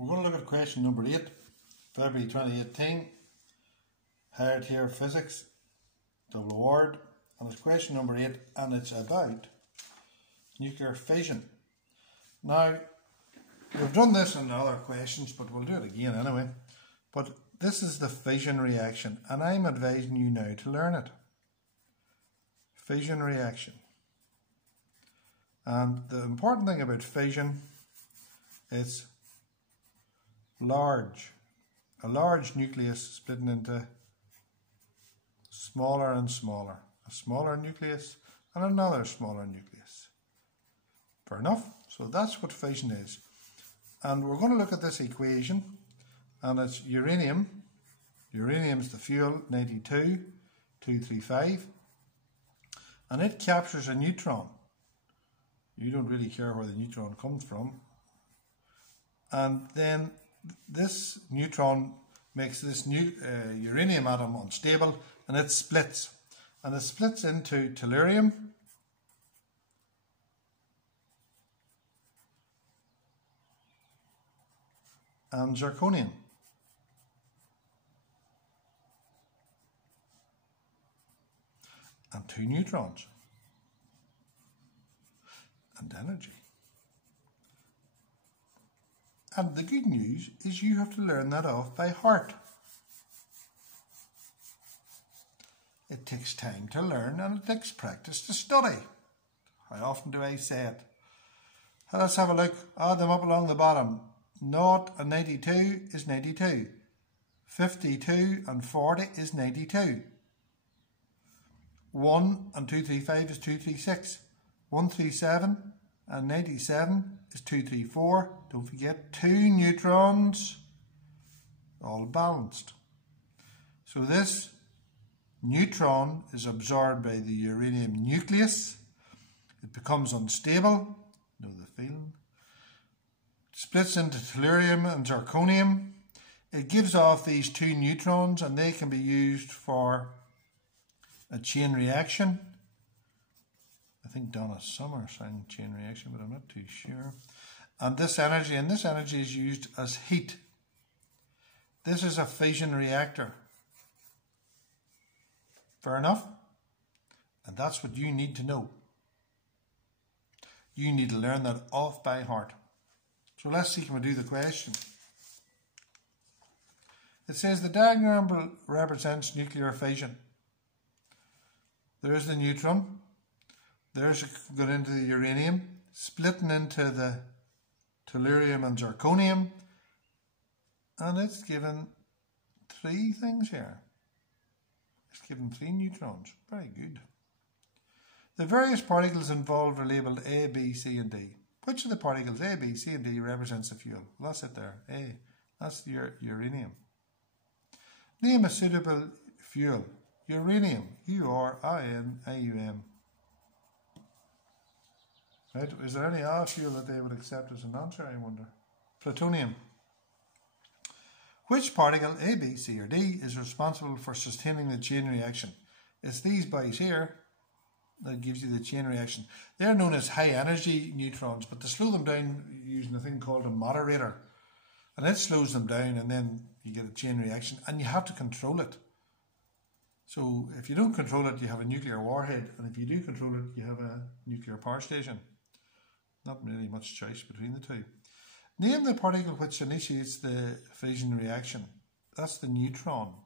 We're going to look at question number 8, February 2018, Higher Tier Physics, double award, and it's question number 8, and it's about nuclear fission. Now, we've done this in other questions, but we'll do it again anyway. But this is the fission reaction, and I'm advising you now to learn it. Fission reaction. And the important thing about fission is a large nucleus splitting into smaller and smaller. A smaller nucleus and another smaller nucleus. Fair enough? So that's what fission is. And we're going to look at this equation, and it's uranium. Uranium is the fuel, 92,235. And it captures a neutron. You don't really care where the neutron comes from. And then this neutron makes this uranium atom unstable, and it splits. And it splits into tellurium and zirconium. And 2 neutrons. And energy. And the good news is you have to learn that off by heart. It takes time to learn, and it takes practice to study. How often do I say it? Let's have a look. Add them up along the bottom. 0 and 92 is 92. 52 and 40 is 92. 1 and 235 is 236. 137 and 97 is 234. Don't forget 2 neutrons, all balanced. So this neutron is absorbed by the uranium nucleus. It becomes unstable. Know the feeling. It splits into tellurium and zirconium. It gives off these 2 neutrons, and they can be used for a chain reaction. I think Donna Summer sang chain reaction, but I'm not too sure. And this energy is used as heat. This is a fission reactor. Fair enough? And that's what you need to know. You need to learn that off by heart. So let's see, can we do the question? It says the diagram represents nuclear fission. There's the neutron. There's got into the uranium, splitting into the tellurium and zirconium, and it's given 3 things here. It's given 3 neutrons. Very good. The various particles involved are labelled A, B, C and D. Which of the particles A, B, C and D represents the fuel? Well, that's it there. A. That's your uranium. Name a suitable fuel. Uranium. U-R-I-N-A-U-M. Right? Is there any other fuel that they would accept as an answer, I wonder? Plutonium. Which particle, A, B, C or D, is responsible for sustaining the chain reaction? It's these boys here that gives you the chain reaction. They're known as high energy neutrons, but to slow them down using a thing called a moderator. And it slows them down, and then you get a chain reaction, and you have to control it. So if you don't control it, you have a nuclear warhead, and if you do control it, you have a nuclear power station. Not really much choice between the two. Name the particle which initiates the fission reaction. That's the neutron.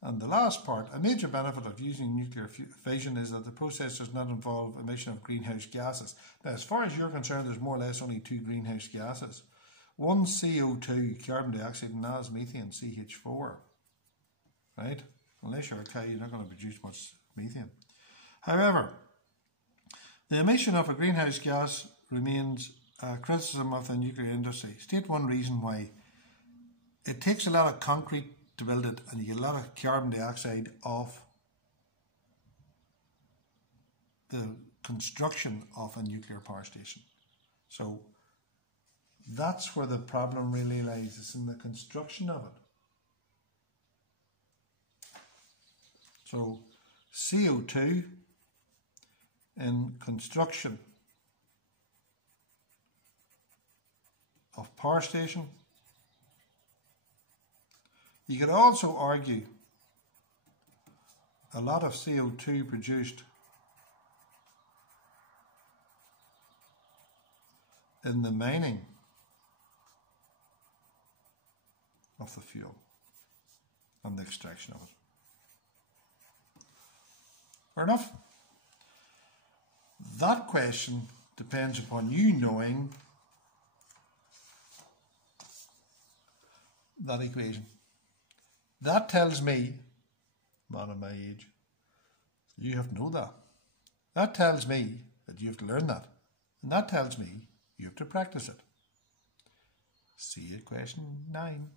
And the last part, a major benefit of using nuclear fission is that the process does not involve emission of greenhouse gases. Now, as far as you're concerned, there's more or less only 2 greenhouse gases. One CO2, carbon dioxide, and that's methane, CH4. Right? Unless you're a cow, you're not going to produce much methane. However, the emission of a greenhouse gas remains a criticism of the nuclear industry. State one reason why. It takes a lot of concrete to build it, and you get a lot of carbon dioxide off the construction of a nuclear power station. So that's where the problem really lies. It's in the construction of it. So CO2 in construction of power station. You could also argue a lot of CO2 produced in the mining of the fuel and the extraction of it. Fair enough? That question depends upon you knowing that equation. That tells me, man of my age, you have to know that. That tells me that you have to learn that. And that tells me you have to practice it. See you at question 9.